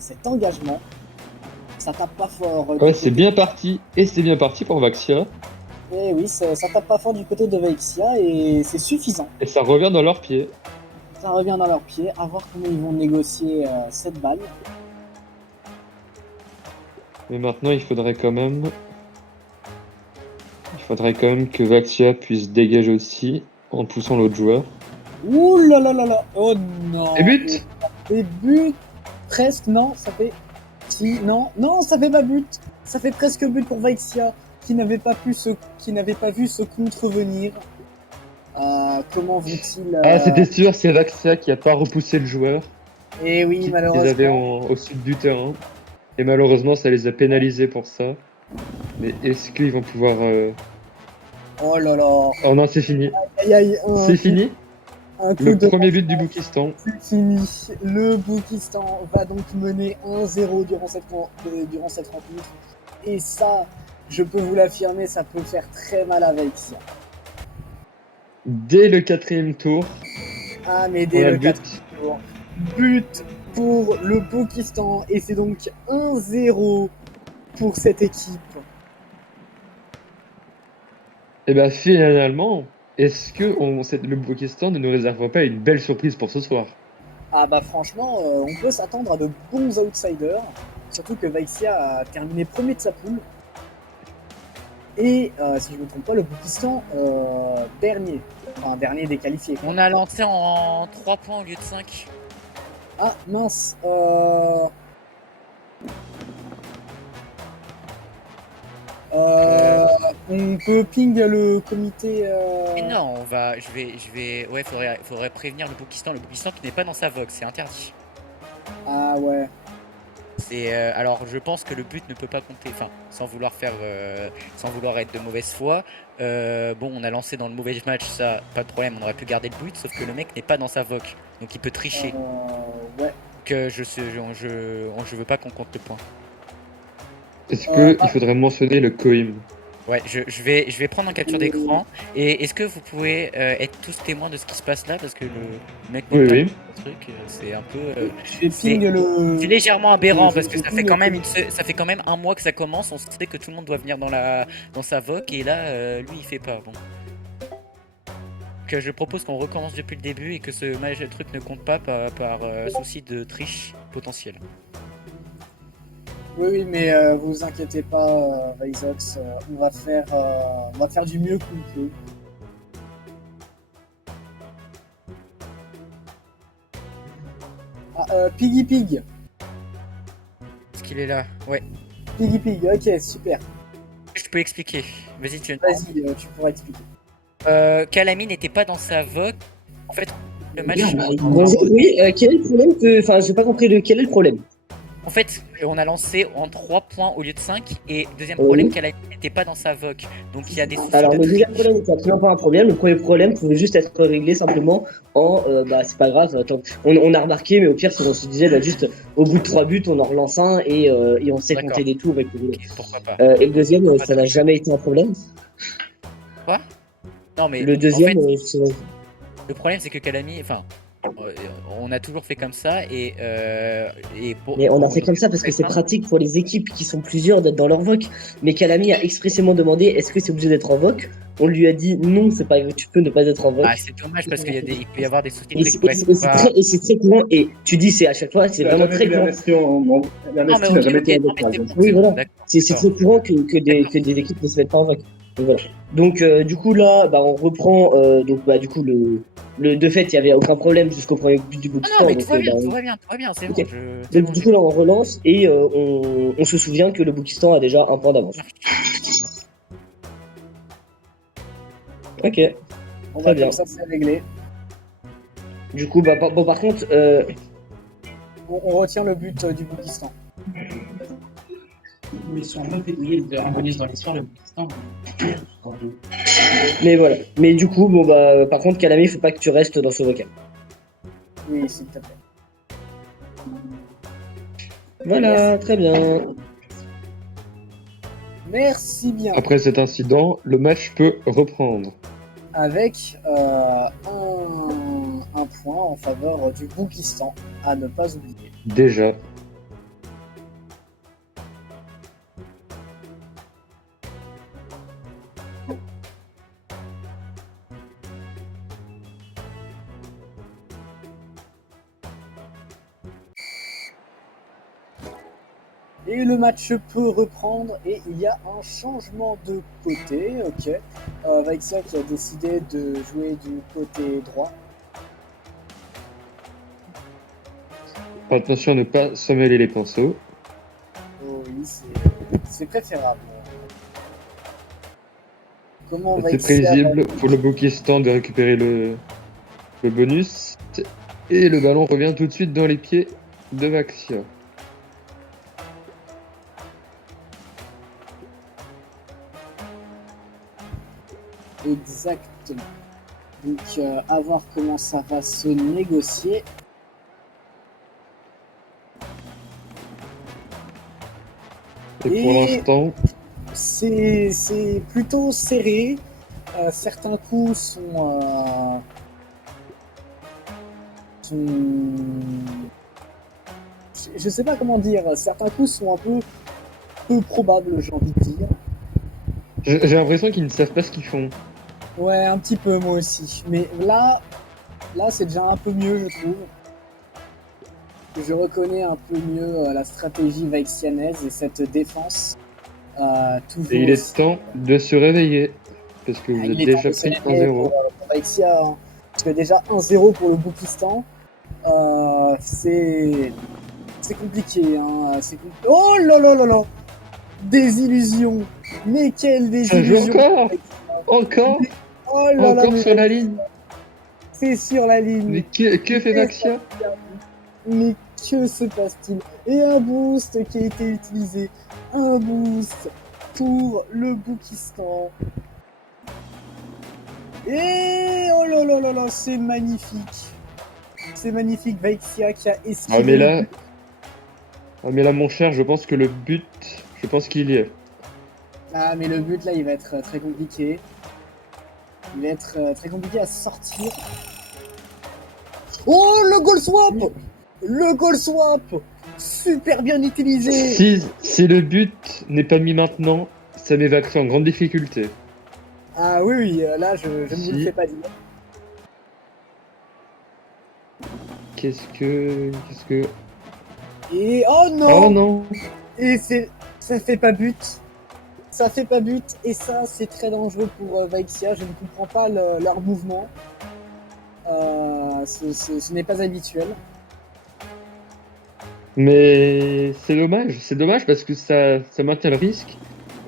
cet engagement. Ça tape pas fort Ouais, du c'est côté. bien parti. Et c'est bien parti pour Vaxia. Et oui, ça tape pas fort du côté de Vexia et c'est suffisant. Et ça revient dans leurs pieds. Ça revient dans leurs pieds. À voir comment ils vont négocier cette balle. Mais maintenant, il faudrait quand même que Vaxia puisse dégager aussi en poussant l'autre joueur. Ouh là là là là. Oh Et non. Et but! ça fait but. Presque, non, ça fait. Si, non, non, ça fait pas but. Ça fait presque but pour Vexia qui n'avait pas vu se contrevenir. Comment vont-ils Ah, c'était sûr, c'est Vaxia qui a pas repoussé le joueur Et oui, qu'ils avaient malheureusement. au sud du terrain. Et malheureusement, ça les a pénalisés pour ça. Mais est-ce qu'ils vont pouvoir... Oh là là. Oh non, c'est fini. Aïe aïe, C'est fini. un coup Le de premier but du Boukistan. c'est fini. Le Boukistan va donc mener 1-0 durant cette rencontre. Et ça, je peux vous l'affirmer, ça peut faire très mal à Vexia. Dès le 4e tour, Ah, mais on dès a le le but. 4e tour. But pour le Boukistan. Et c'est donc 1-0 pour cette équipe. Et bien finalement, est-ce que le Boukistan ne nous réserve pas une belle surprise pour ce soir? Ah bah franchement, on peut s'attendre à de bons outsiders. Surtout que Vexia a terminé premier de sa poule. Et si je ne me trompe pas, le Boukistan dernier. Enfin, dernier des qualifiés. On a lancé en 3 points au lieu de 5. Ah mince. On peut ping le comité. Et non, ouais, faudrait prévenir le Boukistan. Le Boukistan qui n'est pas dans sa vogue, c'est interdit. Ah ouais. Alors, je pense que le but ne peut pas compter. Enfin, sans vouloir être de mauvaise foi. Bon, on a lancé dans le mauvais match, ça, pas de problème. On aurait pu garder le but, sauf que le mec n'est pas dans sa vogue, donc il peut tricher. Ouais. Que je veux pas qu'on compte le point. Est-ce qu'il faudrait mentionner le Coim? Ouais, je vais prendre en capture d'écran. Et est-ce que vous pouvez être tous témoins de ce qui se passe là? Parce que le mec Oui, n'est pas oui. dans le truc, c'est un peu. Je C'est ping le. c'est légèrement aberrant parce que je ça fait ping quand le même comité. ça fait quand même un mois que ça commence. On sait que tout le monde doit venir dans sa voc et là, lui, il fait pas. Bon. Que je propose qu'on recommence depuis le début et que ce truc ne compte pas par souci de triche potentielle. Oui, oui, mais vous inquiétez pas, Vaizox, on va faire du mieux qu'on peut. Ah, Piggy Pig. Est-ce qu'il est là? Ouais. Piggy Pig, ok, super. Je peux expliquer. Vas-y, tu Vas-y, tu pourras expliquer. Kalami n'était pas dans sa vogue. En fait, le match. Bonjour, oui, quel est le problème Enfin, j'ai pas compris quel est le problème. En fait, on a lancé en 3 points au lieu de 5. Et deuxième Oui. problème, Kalami n'était pas dans sa vogue. Donc il y a des soucis Alors, de le deuxième triche. problème, c'est absolument pas un problème. Le premier problème pouvait juste être réglé simplement en bah, c'est pas grave, attends, on a remarqué, mais au pire, si on se disait, bah, juste au bout de 3 buts, on en relance un et on sait D'accord. compter des tours. Et, Ok, pourquoi pas. et le deuxième, ça n'a jamais été un problème. Quoi? Non, mais Le deuxième, en fait, le problème, c'est que Kalami. Enfin, on a toujours fait comme ça mais on a fait comme ça parce que c'est pratique pour les équipes qui sont plusieurs d'être dans leur voc. Mais Kalami a expressément demandé est-ce que c'est obligé d'être en voc. On lui a dit non, c'est pas tu peux ne pas être en voc. Ah, c'est dommage parce qu'il peut y avoir des soucis de Et triche. c'est très courant. Et tu dis c'est à chaque fois, c'est vraiment très courant. L'Amnesty n'a jamais été en voc, par exemple. Oui, voilà. D'accord. C'est très courant que des équipes ne se mettent pas en voc. Donc, voilà. Donc du coup là, bah, on reprend. Donc bah du coup de fait, il y avait aucun problème jusqu'au premier but du Ah Bookistan. non, mais donc, tout va bien, c'est Ok. bon. Donc, du coup là, on relance et on se souvient que le Bookistan a déjà un point d'avance. Ok. On Très va bien. comme ça, c'est réglé. Du coup, bah, bon, par contre, On retient le but du Boukistan. Ils sont un peu pédouillés un bonus dans l'histoire, le Pakistan. mais voilà. Mais du coup, bon bah, par contre, Kalami, il faut pas que tu restes dans ce vocal. Oui, s'il te plaît. Voilà, très bien. Merci bien. Après cet incident, le match peut reprendre. Avec un point en faveur du Boukistan, à ne pas oublier. Déjà. Et le match peut reprendre et il y a un changement de côté. Ok. Vaixia qui a décidé de jouer du côté droit. Attention à ne pas s'emmêler les pinceaux. Oh oui, c'est préférable. Comment C'est Vaixia prévisible pour le Bokistan de récupérer le bonus. Et le ballon revient tout de suite dans les pieds de Vaixia. Exactement. Donc, à voir comment ça va se négocier. Et pour Et- l'instant, C'est plutôt serré. Certains coups sont... Je sais pas comment dire. Certains coups sont un peu probables, j'ai envie de dire. j'ai l'impression qu'ils ne savent pas ce qu'ils font. Ouais, un petit peu moi aussi. Mais là c'est déjà un peu mieux, je trouve. Je reconnais un peu mieux la stratégie vaixianaise et cette défense. Toujours Et il aussi- est temps de se réveiller. Parce que vous il êtes est déjà temps de se pris réveiller 1-0. pour Vaixia, hein. Parce que déjà 1-0 pour le Boukistan, c'est compliqué. Hein. Oh là là là là! Désillusion! Mais quelle Ça joue désillusion! encore. Encore. Oh là là, Encore sur la ligne. c'est sur la ligne! Mais que fait Vaixia? Mais que se passe-t-il? Et un boost qui a été utilisé. Un boost pour le Boukistan. Et oh là là là là, c'est magnifique. C'est magnifique, Vaixia qui a esquivé. Ah mais là mon cher, je pense que le but, je pense qu'il y est. Ah, mais le but là, il va être très compliqué. Il va être très compliqué à sortir. Oh, le goal swap! Le goal swap! Super bien utilisé! Si le but n'est pas mis maintenant, ça met Vaixia en grande difficulté. Ah oui, oui, là, je ne vous le Si. fais pas dire. Qu'est-ce que... Et oh non! Oh non! Et ça fait pas but. Ça fait pas but. Et ça, c'est très dangereux pour Vaixia. Je ne comprends pas leur mouvement. Ce n'est pas habituel. Mais c'est dommage parce que ça maintient le risque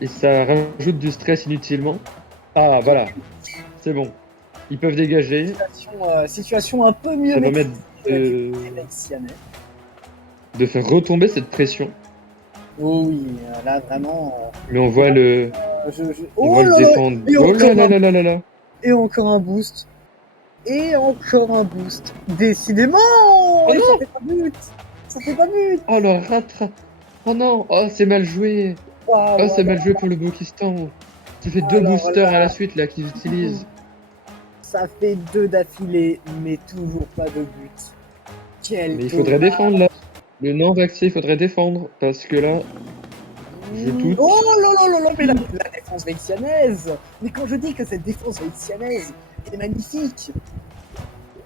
et ça rajoute du stress inutilement. Ah voilà, c'est bon. Ils peuvent dégager, Situation un peu mieux ça permet maîtrisée du côté vaixianais. de faire retomber cette pression. Oh oui, là vraiment. Mais on voit le, on Oh voit le là là! défendre. Et Oh là encore là un- là là là là! Et encore un boost. Et encore un boost. Décidément! Et non! ça fait pas but! Ça fait pas but! Oh le rattrape! Oh non! Oh c'est mal joué! Waouh, Oh c'est waouh, mal joué pour le Bokistan! Ça fait deux Alors boosters là- à la suite là qu'ils utilisent. Ça fait 2 d'affilée, mais toujours pas de but. Quel Mais il faudrait dommage. défendre là. Le non vacciné, il faudrait défendre parce que là, je doute. Oh là là là là, mais la défense vaixianaise! Mais quand je dis que cette défense vaixianaise est magnifique!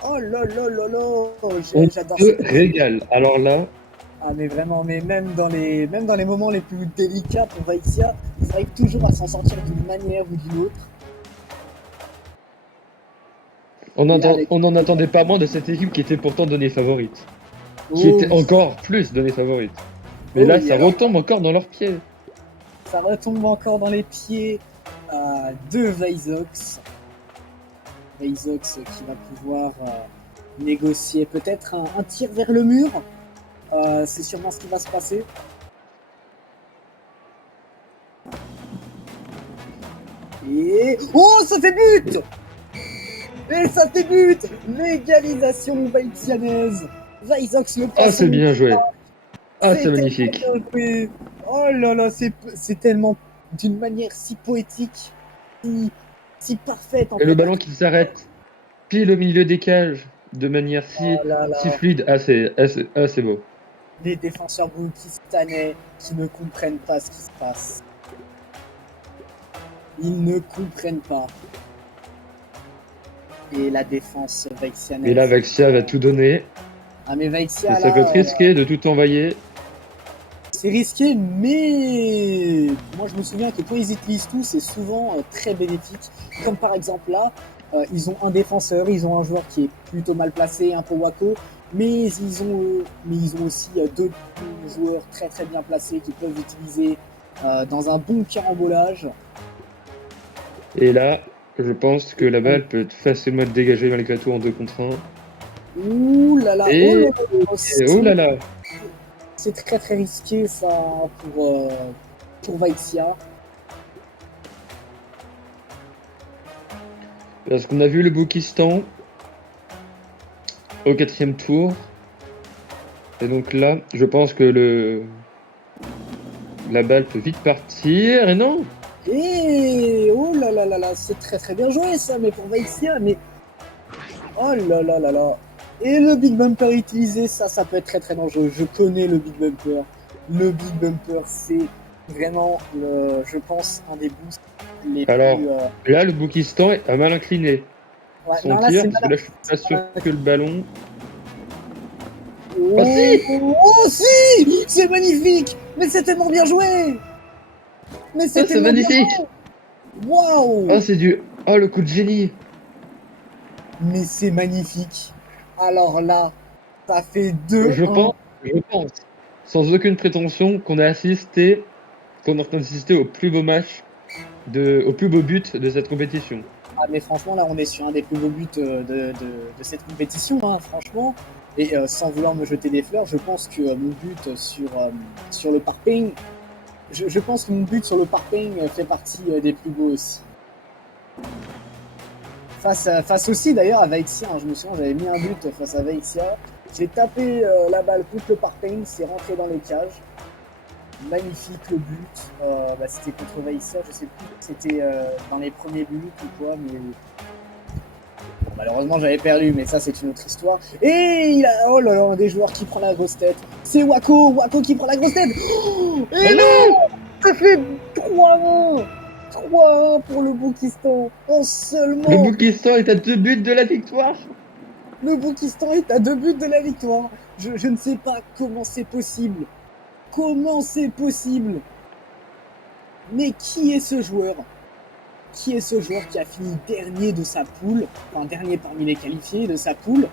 Oh là là là là! On J'adore se cette- régale. Alors là, Ah mais vraiment, mais même dans les moments les plus délicats pour Vaixia, ils arrivent toujours à s'en sortir d'une manière ou d'une autre. on n'en attendait pas moins de cette équipe qui était pourtant donnée favorite. Qui Oh, était encore plus donnée favorite. Mais Oh là, oui, ça alors. retombe encore dans leurs pieds. ça retombe encore dans les pieds de Vaizox. Vaizox qui va pouvoir négocier peut-être un tir vers le mur. C'est sûrement ce qui va se passer. Et... Oh, ça fait but! Et ça fait but! L'égalisation vaixianaise. Vaizox le Ah, c'est poisson. bien joué. Ah, c'est tellement magnifique. bien joué. Oh là là, c'est tellement d'une manière si poétique, si parfaite. En Et le fait. ballon qui s'arrête pile au milieu des cages de manière Oh là là. si fluide. Ah, c'est beau. Les défenseurs boukistanais qui ne comprennent pas ce qui se passe. Ils ne comprennent pas. Et la défense vaixianaise. Et là, Vaixia va tout donner. Ah mais Vaixia Et ça là, peut être risqué de tout envoyer. C'est risqué, mais moi je me souviens que quand ils utilisent tout, c'est souvent très bénéfique. Comme par exemple là, ils ont un défenseur, ils ont un joueur qui est plutôt mal placé, un peu wacko, mais ils ont aussi deux joueurs très très bien placés qui peuvent utiliser dans un bon carambolage. Et là, je pense que la balle peut facilement être dégagée malgré tout en 2 contre 1. Ouh là là, Et- Oh là là. c'est très très risqué ça pour Vaixia. Parce qu'on a vu le Boukistan au 4e tour. Et donc là, je pense que la balle peut vite partir. Et non! Et oh là là là là, c'est très très bien joué ça, mais pour Vaixia, mais oh là là là là. Et le Big Bumper utilisé, ça peut être très très dangereux. Je connais le Big Bumper. Le Big Bumper, c'est vraiment, je pense, un des boosts les Alors, plus... Là, le Boukistan a mal incliné Ouais, son non, là, tir. c'est Parce que là, je suis pas sûr que le ballon. Oh, Ah, si oh si, c'est magnifique. Mais c'est tellement bien joué. Mais c'est Oh, c'est tellement bien magnifique! joué. Waouh. Oh, c'est du. Oh, le coup de génie! Mais c'est magnifique. Alors là, ça fait 2-1. Je pense, sans aucune prétention, qu'on est en train d'assister au plus beau match, au plus beau but de cette compétition. Ah, mais franchement, là, on est sur un des plus beaux buts de cette compétition, hein, franchement. Et sans vouloir me jeter des fleurs, je pense que mon but sur le parpaing, je pense que mon but sur le parpaing fait partie des plus beaux aussi. Face aussi d'ailleurs à Vaixia, hein, je me souviens, j'avais mis un but face à Vaixia. J'ai tapé la balle contre le parpaing, c'est rentré dans les cages. Magnifique le but. C'était contre Vaixia, je sais plus si c'était dans les premiers buts ou quoi, mais bon, malheureusement j'avais perdu, mais ça c'est une autre histoire. Et il a, oh là là, un des joueurs qui prend la grosse tête. C'est Wako qui prend la grosse tête. Oh, et non, ça fait 3-1. 3-1 pour le Boukistan. Oh, seulement. Le Boukistan est à 2 buts de la victoire! Le Boukistan est à 2 buts de la victoire. Je ne sais pas comment c'est possible. Comment c'est possible? Mais qui est ce joueur? Qui est ce joueur qui a fini dernier de sa poule, enfin dernier parmi les qualifiés de sa poule,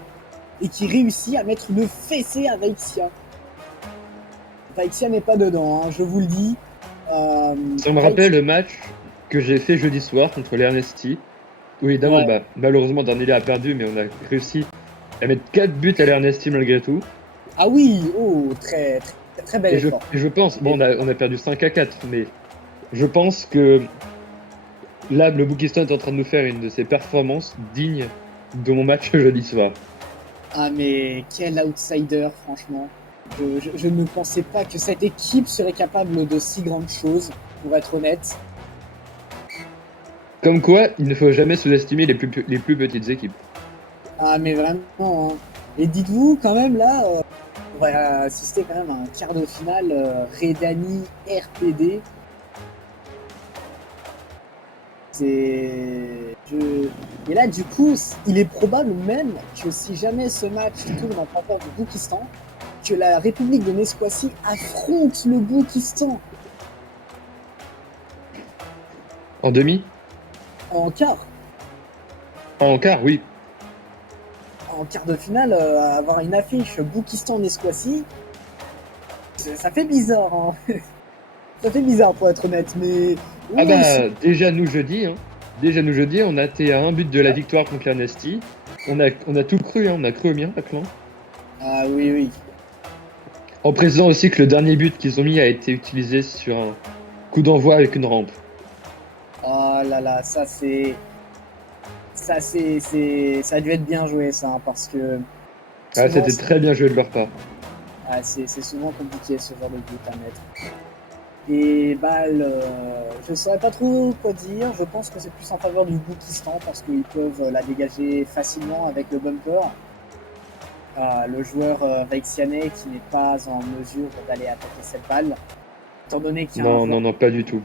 et qui réussit à mettre une fessée à Vaixia? Vaixia n'est pas dedans, hein, je vous le dis. Ça me rappelle le match que j'ai fait jeudi soir contre l'Ernesti, où évidemment, Ouais. malheureusement, Darnelli a perdu, mais on a réussi à mettre 4 buts à l'Ernesti malgré tout. Ah oui, oh, très très, très bel effort. Et je pense, bon, on a perdu 5-4, mais je pense que là, le Boukistan est en train de nous faire une de ses performances dignes de mon match jeudi soir. Ah mais quel outsider, franchement. Je ne pensais pas que cette équipe serait capable de si grandes choses, pour être honnête. Comme quoi, il ne faut jamais sous-estimer les plus petites équipes. Ah mais vraiment, hein. Et dites-vous quand même là, on va assister quand même à un quart de finale Redani RPD. Et là du coup, il est probable même que si jamais ce match tourne en faveur du Boukistan, que la République de Nesquassi affronte le Boukistan En demi? en quart. En quart, oui. En quart de finale, avoir une affiche Boukistan-Nesquassi, ça fait bizarre, hein. Ça fait bizarre pour être honnête, mais... Ah oui, bah, déjà nous jeudi, on a été à un but de la victoire contre l'Ernesti. On a tout cru, hein, on a cru au miracle. Hein. Ah oui, oui. En précisant aussi que le dernier but qu'ils ont mis a été utilisé sur un coup d'envoi avec une rampe. Oh là là, ça a dû être bien joué, ça, hein, parce que... Ah, souvent, c'était très bien joué de leur part. Ah, c'est souvent compliqué ce genre de but à mettre. Et balle, je saurais pas trop quoi dire. Je pense que c'est plus en faveur du Boukistan parce qu'ils peuvent la dégager facilement avec le bumper. Le joueur vaixianais qui n'est pas en mesure d'aller attaquer cette balle, étant donné qu'il y a un Non, pas du tout.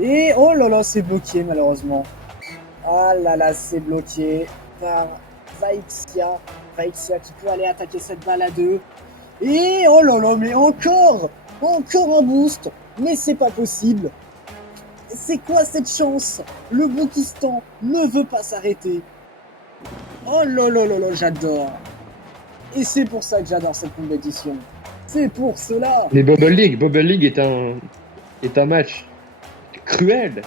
Et oh là là, c'est bloqué malheureusement. Ah là là, c'est bloqué par Vaixia. Vaixia qui peut aller attaquer cette balle à deux. Et oh là là, mais encore un boost. Mais c'est pas possible. C'est quoi cette chance? Le Boukistan ne veut pas s'arrêter. Oh là là là là, j'adore. Et c'est pour ça que j'adore cette compétition. C'est pour cela. Mais Bubble League est un match cruel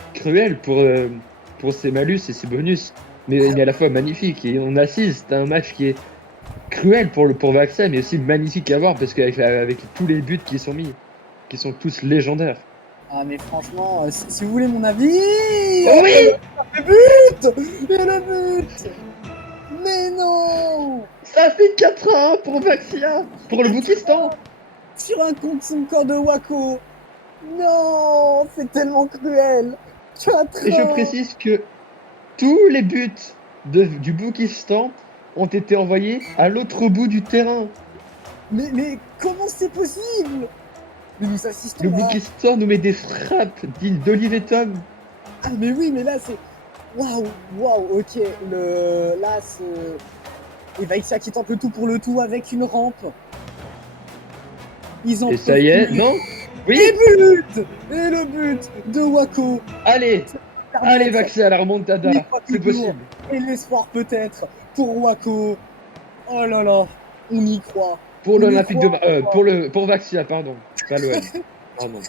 pour ses malus et ses bonus, mais à la fois magnifique. Et on assiste à un match qui est cruel pour Vaxa, mais aussi magnifique à voir parce avec tous les buts qui sont mis, qui sont tous légendaires. Ah mais franchement, si vous voulez mon avis... Oui, Le but. Et le but. Mais non. ça fait 4-1 pour Vaxia, pour le Boukistan. Sur un compte son corps de Wako. Non, c'est tellement cruel. 4 Et je ans. précise que tous les buts du Boukistan ont été envoyés à l'autre bout du terrain. Mais comment c'est possible? Mais nous assistons Le à... Boukistan nous met des frappes d'Olivier Tom. Ah mais oui, mais là c'est... Waouh, ok. Là c'est... Et Vaixia qui tente le tout pour le tout avec une rampe. Ils ont... Et ça y est, non? Oui. Et le but de Wako. Allez, Vaxia, la remontada, c'est possible. Et l'espoir peut-être pour Wako. Oh là là, on y croit. Pour On y l'Olympique croit, pour Vaxia, pardon. Pas l'OM. Pardon.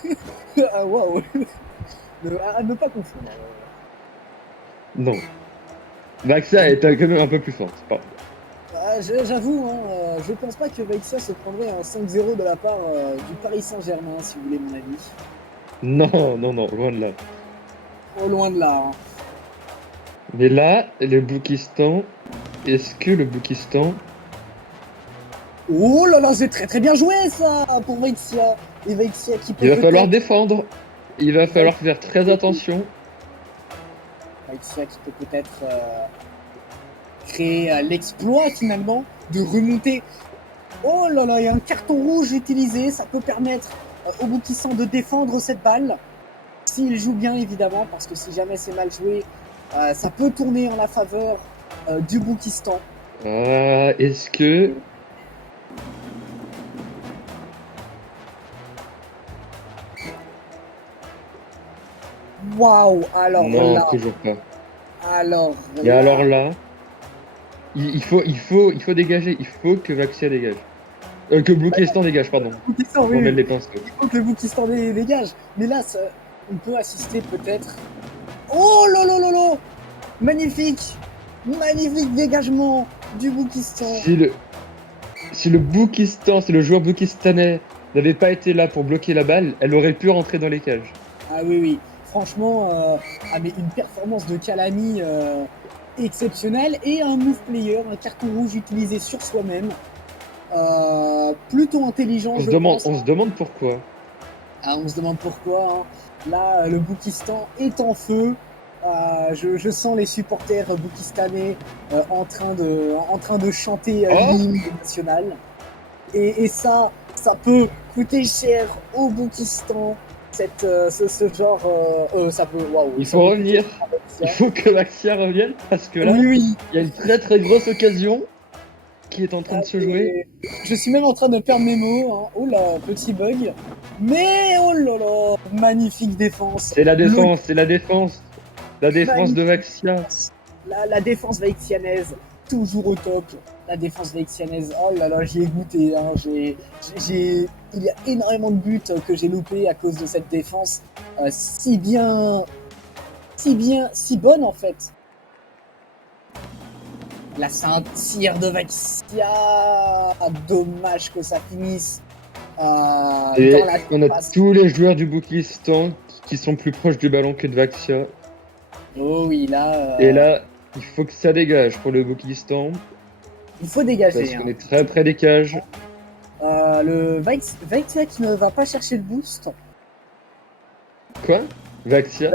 Ah waouh. À ne pas confondre. Non. Vaxia est quand même un peu plus forte. Pardon. J'avoue, je pense pas que Vaixia se prendrait un 5-0 de la part du Paris Saint-Germain, si vous voulez mon avis. Non, loin de là. Au loin de là. Hein. Mais là, le Boukistan, est-ce que le Boukistan... Oh là là, c'est très très bien joué ça pour Vaixia. Et Vaixia qui peut... Il va falloir défendre. Il va falloir faire très attention. Vaixia qui peut peut-être créer l'exploit finalement de remonter. Oh là là, il y a un carton rouge utilisé. Ça peut permettre au Boukistan de défendre cette balle. S'il joue bien évidemment, parce que si jamais c'est mal joué, ça peut tourner en la faveur du Boukistan. Est-ce que... Waouh, alors Non, là, toujours pas. alors Et alors là, il faut dégager. Il faut que Vaxia dégage. Que Boukistan dégage, pardon. Boukistan, On oui, met les pinceaux. il faut que le Boukistan dégage. Mais là, on peut assister peut-être. Oh là là là là, magnifique dégagement du Boukistan. Si le joueur boukistanais n'avait pas été là pour bloquer la balle, elle aurait pu rentrer dans les cages. Ah oui, franchement, mais une performance de Kalami exceptionnelle et un move player, un carton rouge utilisé sur soi-même. Plutôt intelligent, On se demande pourquoi. Ah, on se demande pourquoi. Hein. Là, le Boukistan est en feu. Je sens les supporters boukistanais en train de chanter l'hymne national. Et ça peut coûter cher au Boukistan. Ce genre, ça peut. Waouh. Il faut revenir. Il faut que Vaxia revienne parce que là, oui. il y a une très très grosse occasion qui est en train de se jouer. Je suis même en train de perdre mes mots. Hein. Oh là, petit bug. Mais oh là là, magnifique défense. C'est la défense de Vaxia. La défense vaixianaise, toujours au top. La défense vaixianaise, oh là là, j'y ai goûté. Hein. Il y a énormément de buts que j'ai loupés à cause de cette défense. Si bonne en fait. La ceinture de Vaxia. Dommage que ça finisse. Et dans la on a passe. tous les joueurs du Boukistan qui sont plus proches du ballon que de Vaxia. Oh oui, là. Et là, il faut que ça dégage pour le Boukistan. Il faut dégager. Parce qu'on est très près des cages. Le Vaxia qui ne va pas chercher le boost. Quoi? Vaxia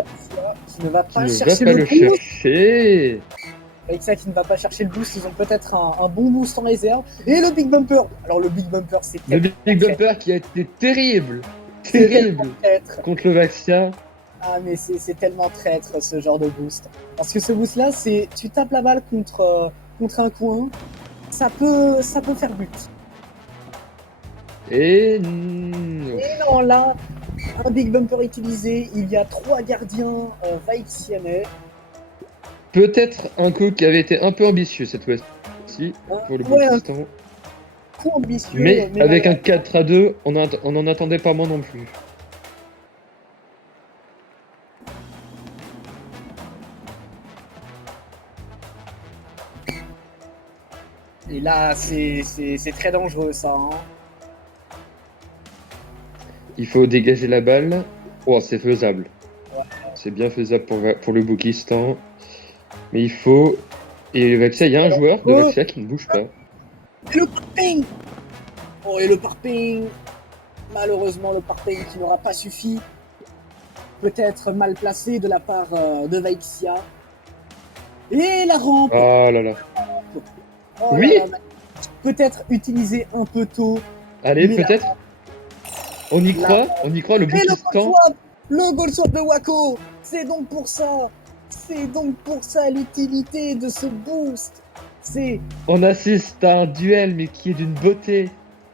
Qui ne va pas ne chercher va pas le le boost. chercher. Vaxia qui ne va pas chercher le boost. Ils ont peut-être un bon boost en réserve. Et le Big Bumper. Alors le Big Bumper, c'est Le Big Bumper qui a été terrible contre le Vaxia. Ah mais c'est tellement traître ce genre de boost. Parce que ce boost là, c'est tu tapes la balle contre un coin, ça peut faire but. Et... Et non, là, un Big Bumper utilisé. Il y a 3 gardiens Vaïxianais. Peut-être un coup qui avait été un peu ambitieux cette fois-ci pour le Ouais, Boukistan. trop ambitieux. Mais avec un malheureusement, 4-2, on n'en attendait pas moins non plus. Et là, c'est très dangereux, ça. Hein. Il faut dégager la balle. Oh, c'est faisable. Ouais. C'est bien faisable pour le Boukistan. Mais il faut... Et Vaxia, il y a un joueur de Vaxia qui ne bouge pas. Et le parping. Oh, et le parping. Malheureusement, le parping qui n'aura pas suffi. Peut-être mal placé de la part de Vaixia. Et la rampe. Oh là là. Oh Oui. là là, peut-être utilisé un peu tôt. Allez, Mais peut-être. On y croit, le Et le Boukistan. goal swap. Le goal swap de Wako. C'est donc pour ça. C'est donc pour ça l'utilité de ce boost. C'est On assiste à un duel, mais qui est d'une beauté.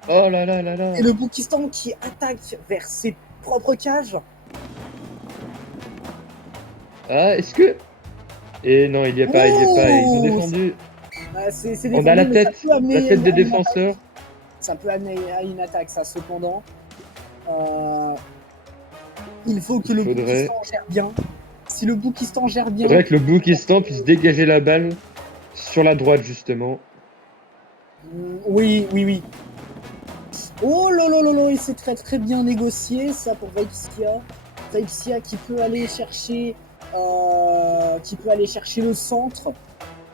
Oh là là là là. et le Boukistan qui attaque vers ses propres cages. Ah, est-ce que... Et non, il y a pas, il y a pas. Ils ont défendu. C'est On a la défendu, mais ça tête, peut amener la tête des à une défenseurs. attaque. Ça peut amener à une attaque, ça, cependant. Il faut que le Faudrait- Boukistan gère bien. Si le Boukistan gère Il bien, faudrait que le Boukistan puisse dégager la balle sur la droite, justement. oui, oui, oui. Oh là là là là, et c'est très très bien négocié, ça, pour Vaixia. Vaixia qui peut aller chercher le centre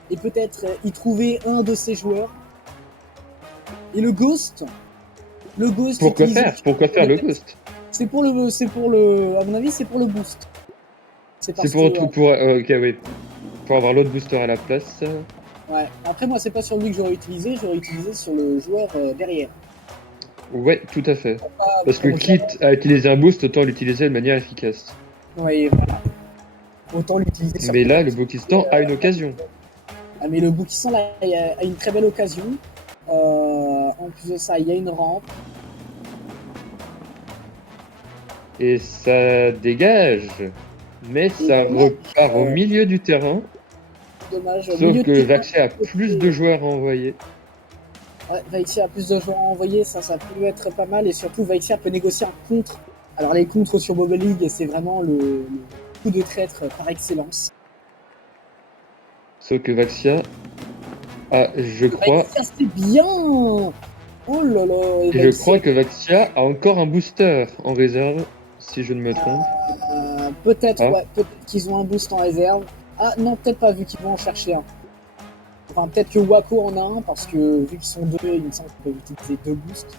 et peut-être y trouver un de ses joueurs. Et le Ghost Pourquoi utilisé- faire le Ghost? C'est pour le, à mon avis, c'est pour le boost. C'est parce pour que, tout, pour... ok, oui. Pour avoir l'autre booster à la place. ouais. Après, moi, c'est pas sur lui que j'aurais utilisé sur le joueur derrière. Ouais, tout à fait. Ah, Parce que pour quitte à utiliser un boost, autant l'utiliser de manière efficace. Oui, voilà. Autant l'utiliser sur. Mais là, le Boukistan a une occasion. Ah, mais le Boukistan là, a une très belle occasion. En plus de ça, il y a une rampe. Et ça dégage. Mais ça repart au milieu du terrain. Dommage. au Sauf milieu que de terrain, Vaxia a plus de joueurs à envoyer. Ouais, Vaixia a plus de joueurs à envoyer, ça peut être pas mal. Et surtout, Vaixia peut négocier un contre. Alors, les contres sur Mobile League, c'est vraiment le coup de traître par excellence. Sauf que Vaxia a, je crois, Vaixia, c'est bien. Oh là là. et et je Vaixia, crois que Vaxia a encore un booster en réserve, si je ne me trompe. peut-être, Ah. ouais, peut-être qu'ils ont un boost en réserve. Ah non, peut-être pas, vu qu'ils vont en chercher un. Enfin, peut-être que Wako en a un, parce que vu qu'ils sont deux, il me semble qu'ils peuvent utiliser 2 boosts.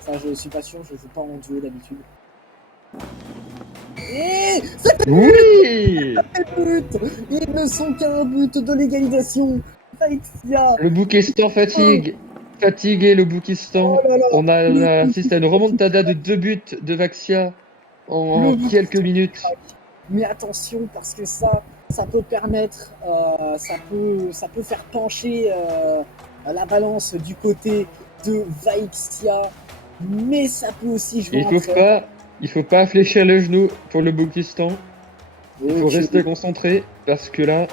Ça, je suis pas sûr, je joue pas en duo d'habitude. Et c'est Oui! le but. Ils ne sont qu'à un but de l'égalisation. Vaixia. Le Boukistan fatigue. Fatigué le Boukistan. Oh là là. On a Le assisté à une remontada de 2 buts de Vaxia en Le quelques minutes. Mais attention, parce que ça peut permettre, ça peut faire pencher la balance du côté de Vaixia, mais ça peut aussi jouer Il faut pas fléchir le genou pour le Boukistan. Il faut rester concentré parce que là,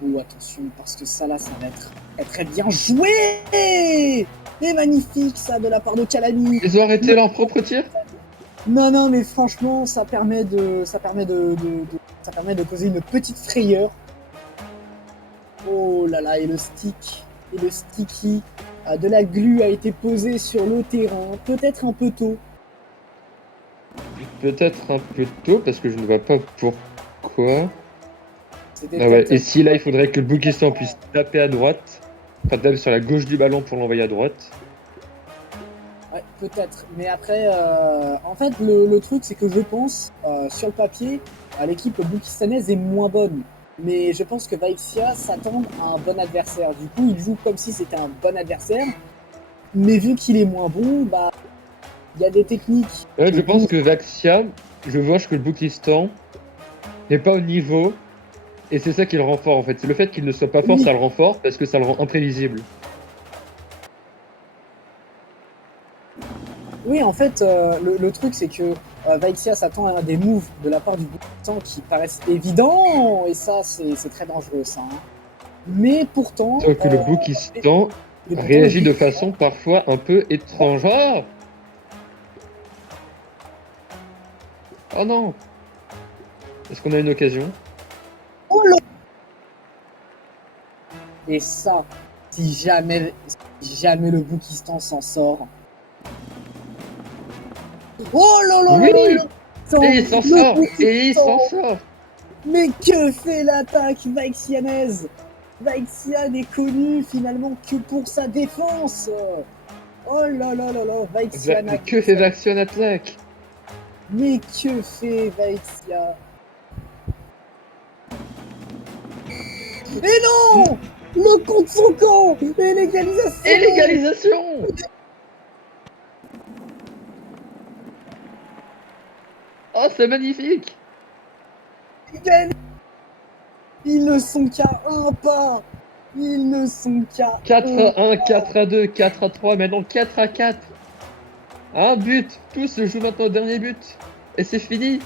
Oh, attention, parce que ça là, ça va être très, très bien joué. Et magnifique ça de la part de Kalani. ils ont arrêté leur propre tir. Non, mais franchement, ça permet de causer une petite frayeur. Oh là là, et le sticky de la glu a été posé sur le terrain, peut-être un peu tôt. Peut-être un peu tôt parce que je ne vois pas pourquoi. C'était Ah ouais. peut-être- Et si là, il faudrait que le Boukistan puisse taper à droite, enfin taper sur la gauche du ballon pour l'envoyer à droite. Ouais, peut-être. Mais après, en fait, le truc, c'est que je pense, sur le papier, l'équipe boukistanaise est moins bonne. Mais je pense que Vaixia s'attend à un bon adversaire. Du coup, il joue comme si c'était un bon adversaire. Mais vu qu'il est moins bon, bah, il y a des techniques. Ouais, je pense que Vaxia, je vois que le Boukistan n'est pas au niveau. Et c'est ça qui le rend fort en fait. C'est le fait qu'il ne soit pas fort, Oui. ça le rend fort parce que ça le rend imprévisible. Oui, en fait, le truc, c'est que Vaixia s'attend à des moves de la part du Boucan qui paraissent évidents, et ça, c'est très dangereux, ça. Hein. Mais pourtant, Sauf que le Boukistan mais pourtant, le réagit de but- façon parfois un peu étrange. Oh, oh non! Est-ce qu'on a une occasion? Oh là Et ça, si jamais le Boukistan s'en sort. Oh là là là Oui! là là Et il s'en Le sort! Et il Boukistan s'en sort! Mais que fait l'attaque vaixianaise? Vaixia n'est connu finalement que pour sa défense. Oh là là là là, Vaixia n'a Que fait Vaxian Attack? Mais que fait Vaixia? Et non! Le contre son camp! Et l'égalisation! Et l'égalisation! Oh, c'est magnifique! Ils ne sont qu'à un pas! Ils ne sont qu'à 4-1, 4-2, 4-3, maintenant 4-4. Un but! Tout se joue maintenant au dernier but. Et c'est fini.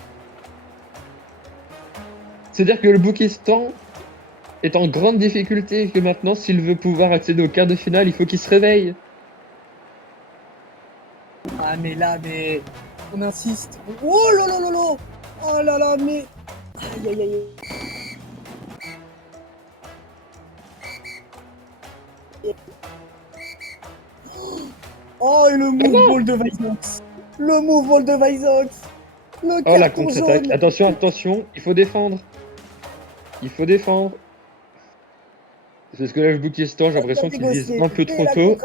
C'est-à-dire que le Boukistan est en grande difficulté, que maintenant, s'il veut pouvoir accéder au quart de finale, il faut qu'il se réveille. Ah mais là, mais... On insiste. Oh là là là là! Oh là là, mais... Aïe aïe aïe. Oh, et le move ball de Vizox! Le move ball de Vizox! Le Oh, la carton contre-attaque. jaune! Attention, attention, il faut défendre. Il faut défendre. C'est ce que là, le Boukistan, j'ai l'impression qu'il vise un peu trop tôt.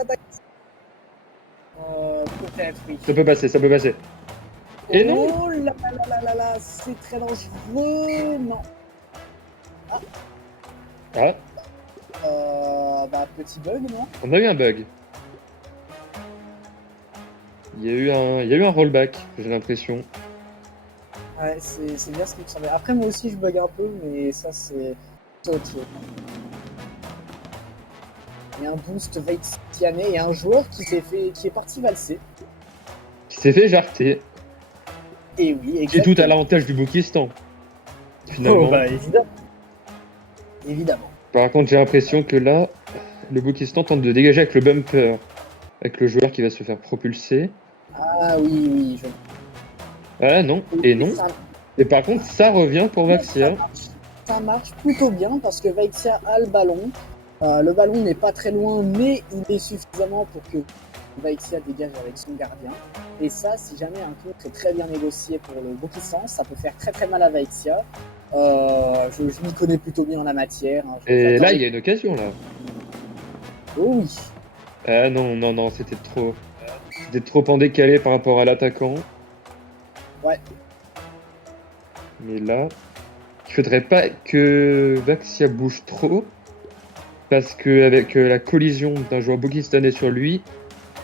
Peut-être, oui. Ça peut passer, ça peut passer. Et non! Oh là là là là là, c'est très dangereux! Non. Ah, Bah, petit bug, non? on a eu un bug. Il y a eu un rollback, j'ai l'impression. Ouais, c'est bien ce qui me semblait. Après, moi aussi, je bug un peu, mais ça, c'est autre chose. Il y a un boost Vaixianais et un joueur qui est parti valser. Qui s'est fait jarter. Et oui, Qui est exactement. tout à l'avantage du Boukistan. Finalement. Oh, bah, évidemment. Évidemment. Par contre, j'ai l'impression que là, le Boukistan tente de dégager avec le bumper. Avec le joueur qui va se faire propulser. Ah oui, oui, je... Ah non, et non. Ça, Et par contre, ça revient pour Vaxia. ça marche plutôt bien parce que Vaixia a le ballon. Le ballon n'est pas très loin, mais il est suffisamment pour que Vaixia dégage avec son gardien. Et ça, si jamais un contre est très bien négocié pour le Boukistan, ça peut faire très très mal à Vaixia. Je m'y connais plutôt bien en la matière. Hein. Et là, il y a une occasion, là. Oh oui. Ah non, non, non, c'était trop. C'était trop en décalé par rapport à l'attaquant. Ouais. Mais là, il faudrait pas que Vaxia bouge trop. Parce que avec la collision d'un joueur bokistanais sur lui,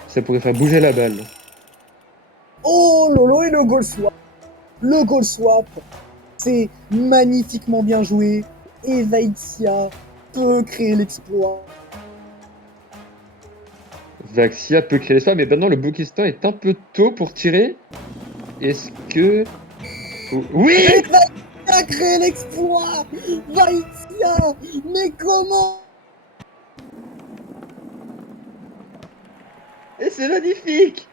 ça pourrait faire bouger la balle. Oh lolo et le goal swap. Le goal swap. C'est magnifiquement bien joué. Et Vaixia peut créer l'exploit. Vaxia peut créer ça, mais maintenant le Boukistan est un peu tôt pour tirer. Est-ce que... Oui! Et Vaixia a créé l'exploit. Vaixia. Mais comment? Et c'est magnifique!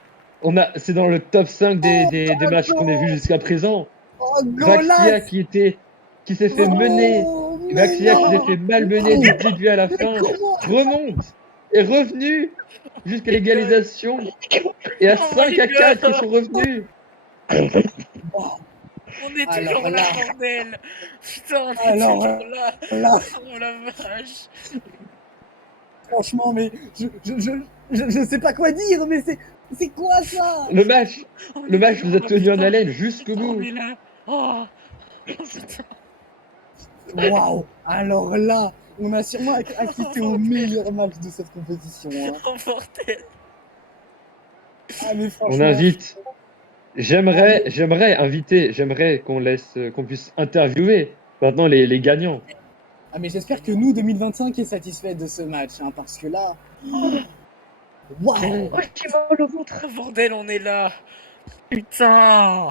C'est dans le top 5 des matchs qu'on a vus jusqu'à présent. Oh, Vaxia qui s'est fait mener. Vaxia qui s'est fait malmener du début à la fin. Remonte! Est revenu jusqu'à l'égalisation. Et à 5-4, ils sont revenus. On est Alors toujours là, là. bordel. Putain, on est Alors toujours là. là, Oh la vache. franchement, mais je sais pas quoi dire, mais c'est quoi ça? Le match On vous est a toujours là, tenu en putain. haleine jusqu'au Putain, on bout. est là. Oh. Oh, putain. Waouh! Alors là, on a sûrement assisté au meilleur match de cette compétition. Hein. Oh bordel. Ah, mais franchement, On invite. J'aimerais qu'on puisse interviewer maintenant les gagnants. Ah, mais j'espère que nous, 2025, est satisfait de ce match, hein, parce que là, Waouh! Oh, j'ai mal au ventre. Oh, bordel, on est là. Putain.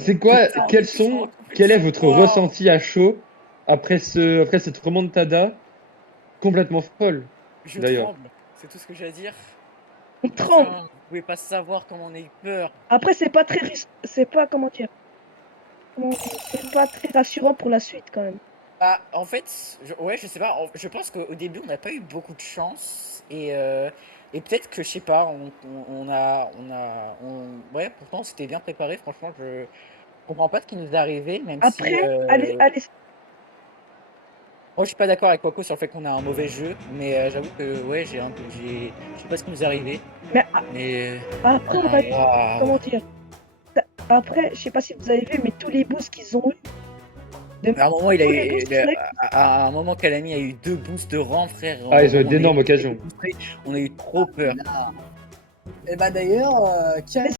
C'est quoi, Putain, on quels est tous en sont, quel est votre compétition. ressenti à chaud après cette remontada complètement folle, Je d'ailleurs. tremble. C'est tout ce que j'ai à dire. On tremble. Putain, vous pouvez pas savoir comment on a eu peur. Après, c'est pas très c'est pas comment dire. C'est pas très rassurant pour la suite quand même. Bah, en fait, ouais, je sais pas. Je pense qu'au début, on n'a pas eu beaucoup de chance. Et peut-être que, je sais pas, ouais, pourtant, on s'était bien préparé. Franchement, je comprends pas ce qui nous est arrivé, même si. Après, allez, Moi, je suis pas d'accord avec Quaco sur le fait qu'on a un mauvais jeu. Mais j'avoue que, ouais, je sais pas ce qui nous est arrivé. mais Mais. après, on va dire, Waouh. comment dire. Après, je sais pas si vous avez vu, mais tous les boosts qu'ils ont eu. À un moment, tous les boosts qu'ils ont eu, à un moment, Kalami a eu 2 boosts de rang, frère. Ah, ils ont eu On a d'énormes occasions. On a eu trop peur. Et bah d'ailleurs, qui a